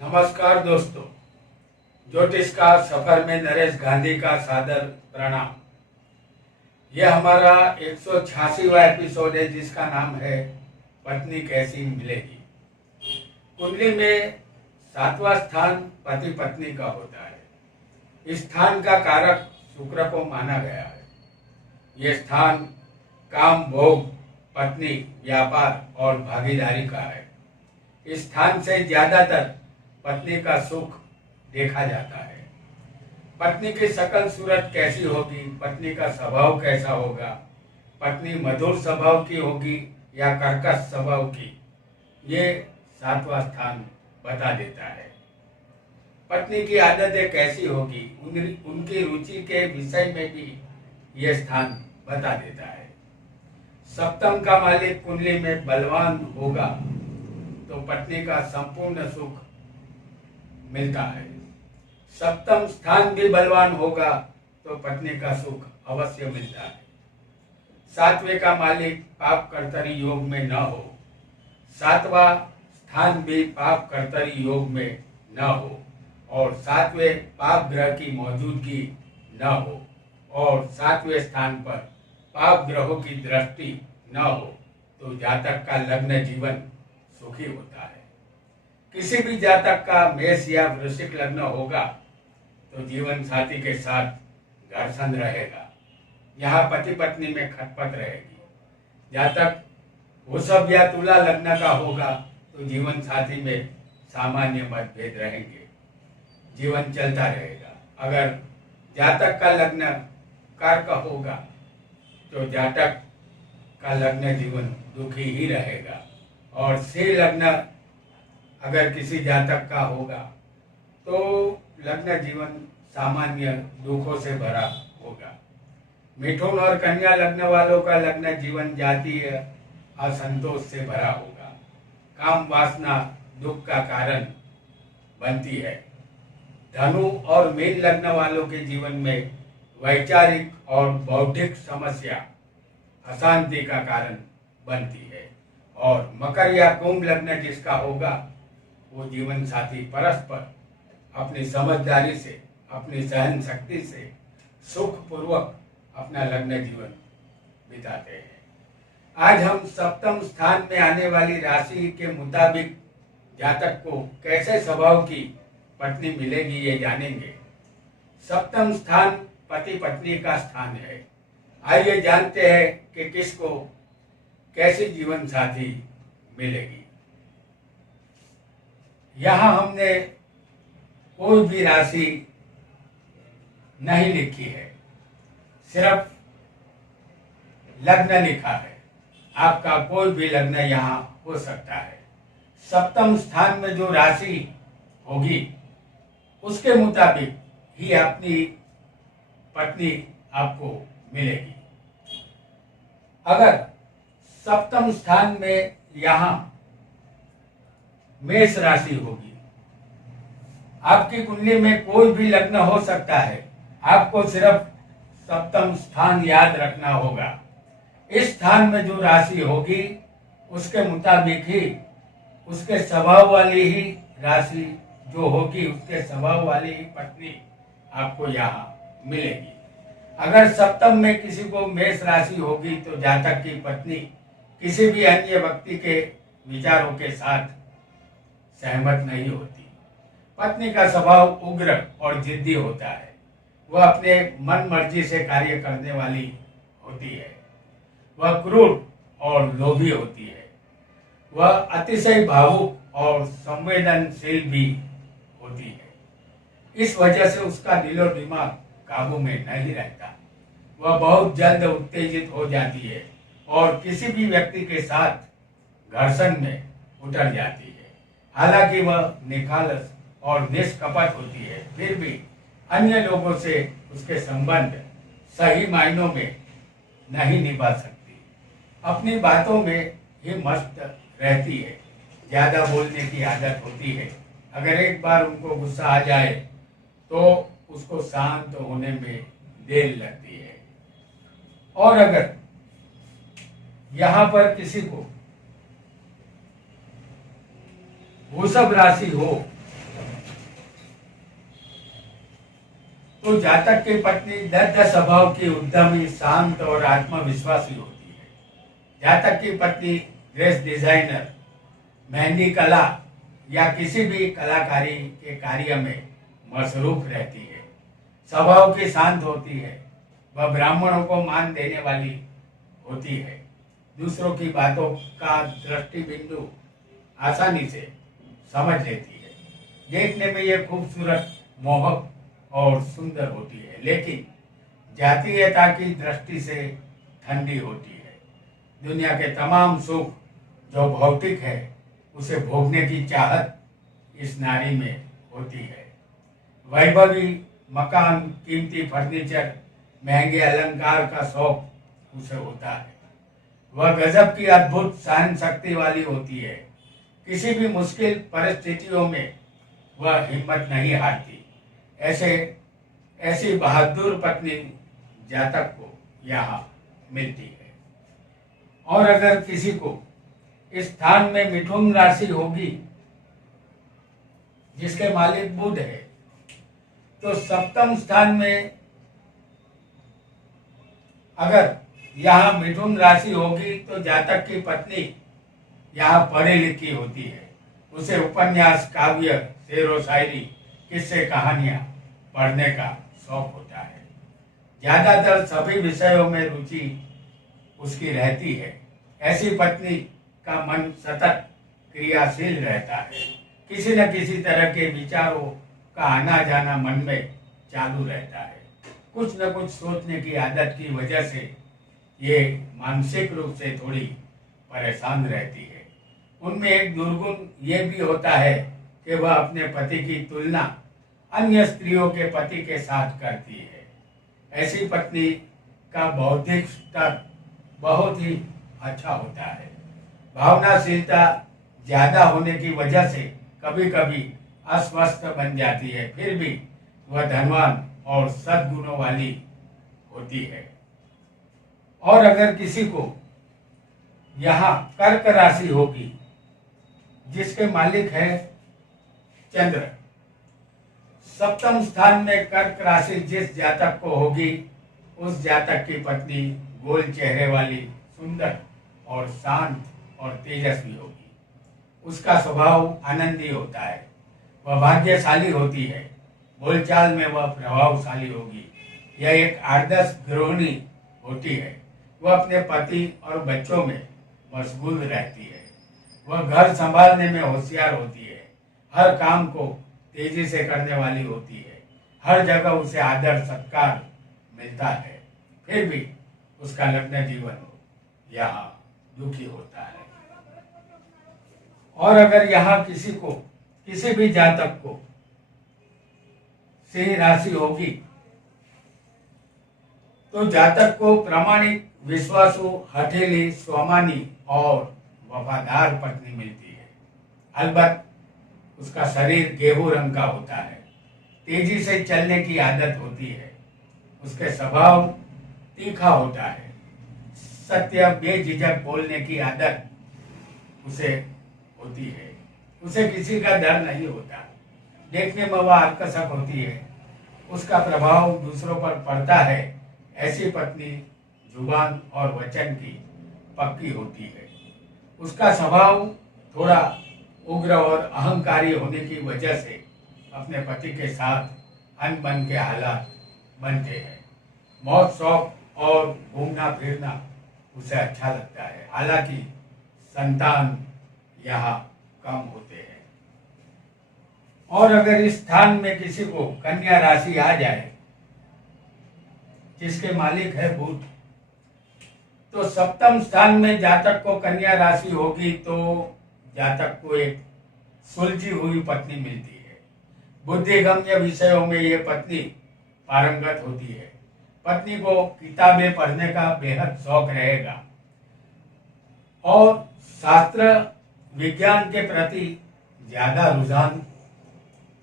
नमस्कार दोस्तों, ज्योतिष का सफर में नरेश गांधी का सादर प्रणाम। यह हमारा 186वां एपिसोड है जिसका नाम है पत्नी कैसी मिलेगी। कुंडली में 7वां स्थान पति पत्नी का होता है। इस स्थान का कारक शुक्र को माना गया है। यह स्थान काम, भोग, पत्नी, व्यापार और भागीदारी का है। इस स्थान से ज्यादातर पत्नी का सुख देखा जाता है। पत्नी की शकल सूरत कैसी होगी, पत्नी का स्वभाव कैसा होगा, पत्नी मधुर स्वभाव की होगी या कर्कश स्वभाव की, ये 7वां स्थान बता देता है। पत्नी की आदतें कैसी होगी, उनकी रुचि के विषय में भी यह स्थान बता देता है। सप्तम का मालिक कुंडली में बलवान होगा तो पत्नी का संपूर्ण सुख मिलता है। सप्तम स्थान भी बलवान होगा तो पत्नी का सुख अवश्य मिलता है। 7वें का मालिक पाप कर्तरी योग में न हो, 7वां स्थान भी पाप कर्तरी योग में न हो और 7वें पाप ग्रह की मौजूदगी न हो और 7वें स्थान पर पाप ग्रहों की दृष्टि न हो तो जातक का लग्न जीवन सुखी होता है। किसी भी जातक का मेष या वृश्चिक लग्न होगा तो जीवन साथी के साथ घर्षण रहेगा। यहाँ पति पत्नी में खटपट रहेगी। जातक वृषभ या तुला लग्न का होगा तो जीवन साथी में सामान्य मतभेद रहेंगे, जीवन चलता रहेगा। अगर जातक का लग्न कर्क होगा तो जातक का लग्न जीवन दुखी ही रहेगा और सिंह लग्न अगर किसी जातक का होगा तो लग्न जीवन सामान्य दुखों से भरा होगा। मिथुन और कन्या लग्न वालों का लग्न जीवन जातीय असंतोष से भरा होगा। काम वासना दुख का कारण बनती है। धनु और मीन लग्न वालों के जीवन में वैचारिक और बौद्धिक समस्या अशांति का कारण बनती है और मकर या कुंभ लग्न जिसका होगा वो जीवन साथी परस्पर अपनी समझदारी से, अपनी सहन शक्ति से सुख पूर्वक अपना लग्न जीवन बिताते हैं। आज हम सप्तम स्थान में आने वाली राशि के मुताबिक जातक को कैसे स्वभाव की पत्नी मिलेगी ये जानेंगे। सप्तम स्थान पति पत्नी का स्थान है। आइए जानते हैं कि किसको कैसी जीवन साथी मिलेगी। यहाँ हमने कोई भी राशि नहीं लिखी है, सिर्फ लग्न लिखा है। आपका कोई भी लग्न यहाँ हो सकता है। सप्तम स्थान में जो राशि होगी उसके मुताबिक ही अपनी पत्नी आपको मिलेगी। अगर सप्तम स्थान में यहाँ मेष राशि होगी, आपकी कुंडली में कोई भी लग्न हो सकता है। आपको सिर्फ सप्तम स्थान याद रखना होगा। इस स्थान में जो राशि होगी उसके मुताबिक ही उसके स्वभाव वाली ही राशि जो होगी, उसके स्वभाव वाली ही पत्नी आपको यहाँ मिलेगी। अगर सप्तम में किसी को मेष राशि होगी तो जातक की पत्नी किसी भी अन्य व्यक्ति के विचारों के साथ सहमत नहीं होती। पत्नी का स्वभाव उग्र और जिद्दी होता है। वह अपने मन मर्जी से कार्य करने वाली होती है। वह क्रूर और लोभी होती है। वह अतिशय भावुक और संवेदनशील भी होती है। इस वजह से उसका दिलो दिमाग काबू में नहीं रहता। वह बहुत जल्द उत्तेजित हो जाती है और किसी भी व्यक्ति के साथ घर्षण में उतर जाती है। हालांकि वह निखालस और निष्कपट होती है, फिर भी अन्य लोगों से उसके संबंध सही मायनों में नहीं निभा सकती। अपनी बातों में ही मस्त रहती है। ज्यादा बोलने की आदत होती है। अगर एक बार उनको गुस्सा आ जाए तो उसको शांत होने में देर लगती है। और अगर यहाँ पर किसी को वृषभ राशि हो तो जातक की पत्नी दग्ध स्वभाव की, उद्यमी, शांत और आत्मविश्वासी होती है। जातक की पत्नी ड्रेस डिजाइनर, मेहंदी कला या किसी भी कलाकारी के कार्य में मसरूफ रहती है। स्वभाव की शांत होती है। वह ब्राह्मणों को मान देने वाली होती है। दूसरों की बातों का दृष्टि बिंदु आसानी से समझ लेती है। देखने में यह खूबसूरत, मोहक और सुंदर होती है, लेकिन जातीयता की दृष्टि से ठंडी होती है। दुनिया के तमाम सुख जो भौतिक है उसे भोगने की चाहत इस नारी में होती है। वैभवी मकान, कीमती फर्नीचर, महंगे अलंकार का शौक उसे होता है। वह गजब की अद्भुत सहन शक्ति वाली होती है। किसी भी मुश्किल परिस्थितियों में वह हिम्मत नहीं हारती। ऐसी बहादुर पत्नी जातक को यहाँ मिलती है। और अगर किसी को इस स्थान में मिथुन राशि होगी जिसके मालिक बुध है, तो सप्तम स्थान में अगर यहाँ मिथुन राशि होगी तो जातक की पत्नी यहाँ पढ़ी लिखी होती है। उसे उपन्यास, काव्य, शेर व शायरी, किस्से, कहानियां पढ़ने का शौक होता है। ज्यादातर सभी विषयों में रुचि उसकी रहती है। ऐसी पत्नी का मन सतत क्रियाशील रहता है। किसी न किसी तरह के विचारों का आना जाना मन में चालू रहता है। कुछ न कुछ सोचने की आदत की वजह से ये मानसिक रूप से थोड़ी परेशान रहती है। उनमें एक दुर्गुण ये भी होता है कि वह अपने पति की तुलना अन्य स्त्रियों के पति के साथ करती है। ऐसी पत्नी का बौद्धिक स्तर बहुत ही अच्छा होता है। भावनाशीलता ज्यादा होने की वजह से कभी कभी अस्वस्थ बन जाती है, फिर भी वह धनवान और सद्गुणों वाली होती है। और अगर किसी को यहाँ कर्क राशि होगी जिसके मालिक है चंद्र, सप्तम स्थान में कर्क राशि जिस जातक को होगी उस जातक की पत्नी गोल चेहरे वाली, सुंदर और शांत और तेजस्वी होगी। उसका स्वभाव आनंदी होता है। वह भाग्यशाली होती है। बोलचाल में वह प्रभावशाली होगी। यह एक आदर्श गृहिणी होती है। वह अपने पति और बच्चों में मशगूल रहती है। वह घर संभालने में होशियार होती है। हर काम को तेजी से करने वाली होती है। हर जगह उसे आदर सत्कार मिलता है, फिर भी उसका लग्न जीवन यहाँ दुखी होता है। और अगर यहाँ किसी को, किसी भी जातक को सिंह राशि होगी तो जातक को प्रामाणिक, विश्वासु, हठीली, स्वामानी और वफादार पत्नी मिलती है। अलबत्त उसका शरीर गेहूं रंग का होता है। तेजी से चलने की आदत होती है। उसके स्वभाव तीखा होता है। सत्य बेझिझक बोलने की आदत उसे होती है। उसे किसी का डर नहीं होता। देखने में वह आकर्षक होती है। उसका प्रभाव दूसरों पर पड़ता है। ऐसी पत्नी जुबान और वचन की पक्की होती है। उसका स्वभाव थोड़ा उग्र और अहंकारी होने की वजह से अपने पति के साथ अनबन के हालात बनते हैं। मौज शौक और घूमना फिरना उसे अच्छा लगता है। हालांकि संतान यहाँ कम होते हैं। और अगर इस स्थान में किसी को कन्या राशि आ जाए जिसके मालिक है बुध, तो सप्तम स्थान में जातक को कन्या राशि होगी तो जातक को एक सुलझी हुई पत्नी मिलती है। बुद्धिगम्य विषयों में ये पत्नी पारंगत होती है। पत्नी को किताबें पढ़ने का बेहद शौक रहेगा और शास्त्र विज्ञान के प्रति ज्यादा रुझान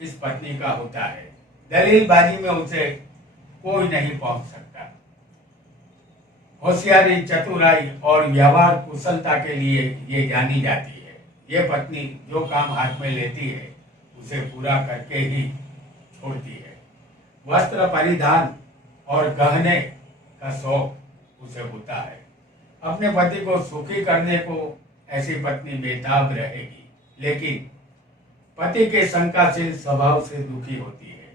इस पत्नी का होता है। दलीलबाजी में उसे कोई नहीं पहुंच सकता। होशियारी, चतुराई और व्यवहार कुशलता के लिए ये जानी जाती है। ये पत्नी जो काम हाथ में लेती है उसे पूरा करके ही छोड़ती है। वस्त्र परिधान और गहने का शौक उसे होता है। अपने पति को सुखी करने को ऐसी पत्नी बेताब रहेगी, लेकिन पति के शंकाशील स्वभाव से दुखी होती है।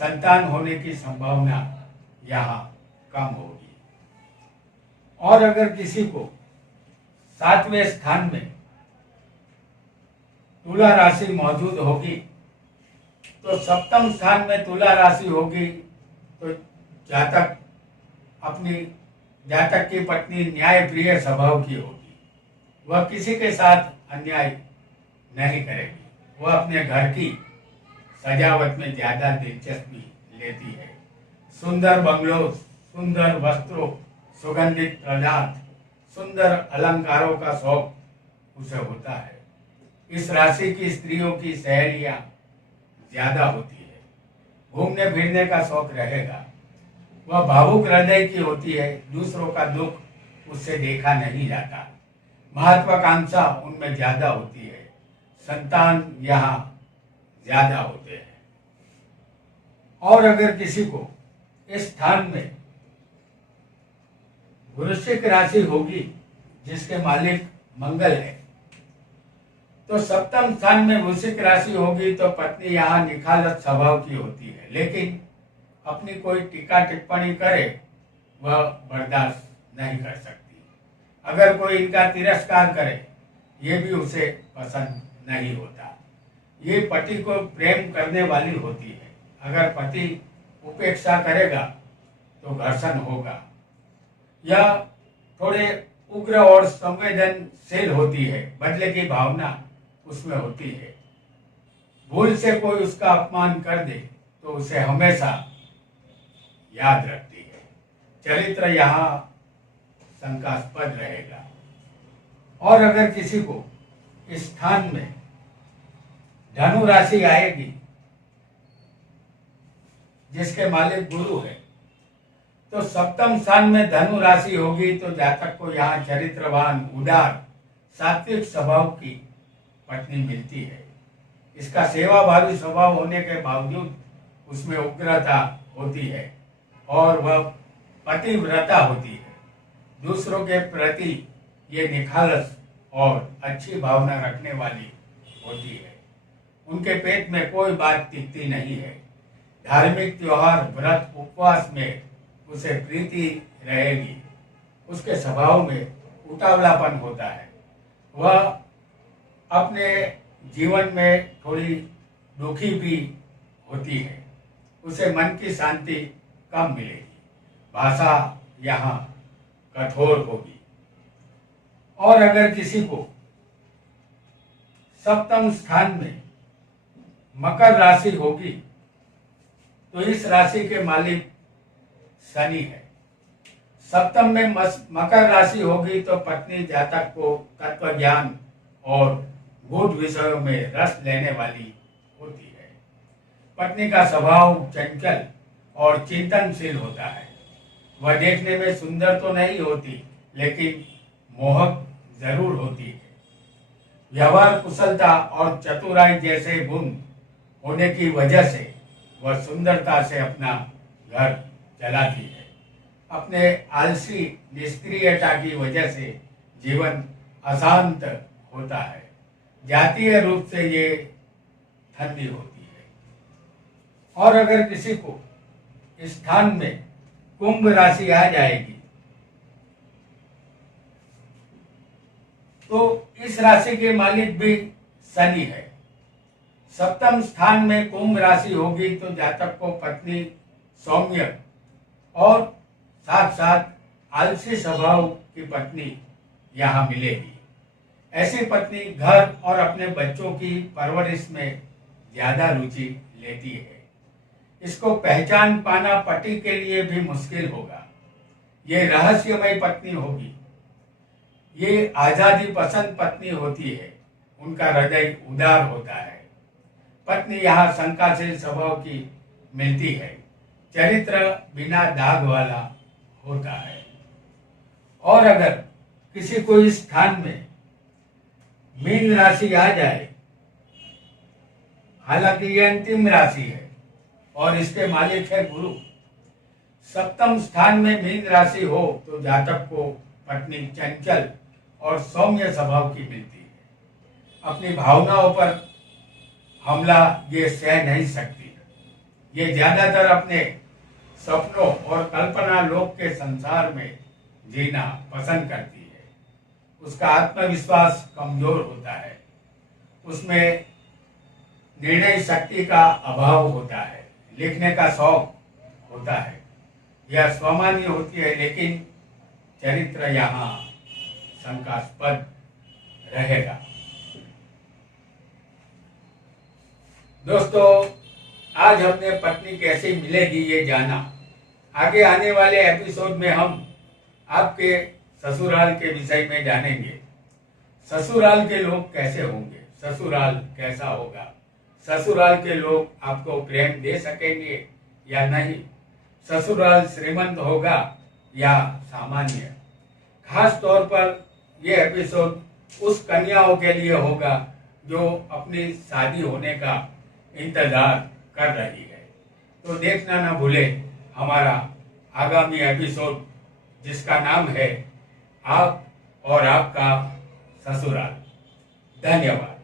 संतान होने की संभावना यहाँ कम होगी। और अगर किसी को 7वें स्थान में तुला राशि मौजूद होगी तो 7वें स्थान में तुला राशि होगी तो जातक की पत्नी न्याय प्रिय स्वभाव की होगी। वह किसी के साथ अन्याय नहीं करेगी। वह अपने घर की सजावट में ज्यादा दिलचस्पी लेती है। सुंदर बंगलों, सुंदर वस्त्रों, सुगंधित पदार्थ, सुंदर अलंकारों का शौक उसे होता है। इस राशि की स्त्रियों की सहेलियां ज्यादा होती है। घूमने फिरने का शौक रहेगा। वह भावुक हृदय की होती है। दूसरों का दुख उससे देखा नहीं जाता। महत्वाकांक्षा उनमें ज्यादा होती है। संतान यहाँ ज्यादा होते हैं। और अगर किसी को इस स्थान में वृश्चिक राशि होगी जिसके मालिक मंगल है, तो 7वें स्थान में वृश्चिक राशि होगी तो पत्नी यहाँ निखालस स्वभाव की होती है, लेकिन अपनी कोई टीका टिप्पणी करे वह बर्दाश्त नहीं कर सकती। अगर कोई इनका तिरस्कार करे ये भी उसे पसंद नहीं होता। ये पति को प्रेम करने वाली होती है। अगर पति उपेक्षा करेगा तो घर्षण होगा। यह थोड़े उग्र और संवेदनशील होती है। बदले की भावना उसमें होती है। भूल से कोई उसका अपमान कर दे तो उसे हमेशा याद रखती है। चरित्र यहाँ शंकास्पद रहेगा। और अगर किसी को इस स्थान में धनु राशि आएगी जिसके मालिक गुरु है, तो 7वें स्थान में धनु राशि होगी तो जातक को यहाँ चरित्रवान, उदार, सात्विक स्वभाव की पत्नी मिलती है। इसका सेवाभावी स्वभाव होने के बावजूद उसमें उग्रता होती है और वह पतिव्रता होती है। दूसरों के प्रति ये निखालस और अच्छी भावना रखने वाली होती है। उनके पेट में कोई बात टिकती नहीं है। धार्मिक त्योहार, व्रत, उपवास में उसे प्रीति रहेगी। उसके स्वभाव में उतावलापन होता है। वह अपने जीवन में थोड़ी दुखी भी होती है। उसे मन की शांति कम मिलेगी। भाषा यहाँ कठोर होगी। और अगर किसी को 7वें स्थान में मकर राशि होगी तो इस राशि के मालिक शनि है। 7वें में मकर राशि होगी तो पत्नी जातक को तत्व ज्ञान और गूढ़ विषयों में रस लेने वाली होती है। पत्नी का स्वभाव चंचल और चिंतनशील होता है। वह देखने में सुंदर तो नहीं होती लेकिन मोहक जरूर होती है। व्यवहार कुशलता और चतुराई जैसे गुण होने की वजह से वह सुंदरता से अपना घर चलाती है। अपने आलसी निष्क्रियता की वजह से जीवन अशांत होता है। जातीय रूप से ये ठंडी होती है। और अगर किसी को इस स्थान में कुंभ राशि आ जाएगी तो इस राशि के मालिक भी शनि है। 7वें स्थान में कुंभ राशि होगी तो जातक को पत्नी सौम्य और साथ साथ आलसी स्वभाव की पत्नी यहाँ मिलेगी। ऐसी पत्नी घर और अपने बच्चों की परवरिश में ज्यादा रुचि लेती है। इसको पहचान पाना पति के लिए भी मुश्किल होगा। ये रहस्यमय पत्नी होगी। ये आजादी पसंद पत्नी होती है। उनका हृदय उदार होता है। पत्नी यहाँ शंकाशील स्वभाव की मिलती है। चरित्र बिना दाग वाला होता है। और अगर किसी को इस स्थान में मीन राशि आ जाए, हालांकि ये अंतिम राशि है और इसके मालिक है गुरु। सप्तम स्थान में मीन राशि हो तो जातक को पत्नी चंचल और सौम्य स्वभाव की मिलती है। अपनी भावनाओं पर हमला ये सह नहीं सकती। ये ज्यादातर अपने सपनों और कल्पना लोक के संसार में जीना पसंद करती है। उसका आत्मविश्वास कमजोर होता है। उसमें निर्णय शक्ति का अभाव होता है। लिखने का शौक होता है। यह स्वमान्य होती है, लेकिन चरित्र यहाँ शंकास्पद रहेगा। दोस्तों, आज हमने पत्नी कैसे मिलेगी ये जाना। आगे आने वाले एपिसोड में हम आपके ससुराल के विषय में जानेंगे। ससुराल के लोग कैसे होंगे, ससुराल कैसा होगा, ससुराल के लोग आपको प्रेम दे सकेंगे या नहीं, ससुराल श्रीमंत होगा या सामान्य। खास तौर पर यह एपिसोड उस कन्याओं के लिए होगा जो अपनी शादी होने का इंतजार कर रही है। तो देखना ना भूले हमारा आगामी एपिसोड, जिसका नाम है आप और आपका ससुराल। धन्यवाद।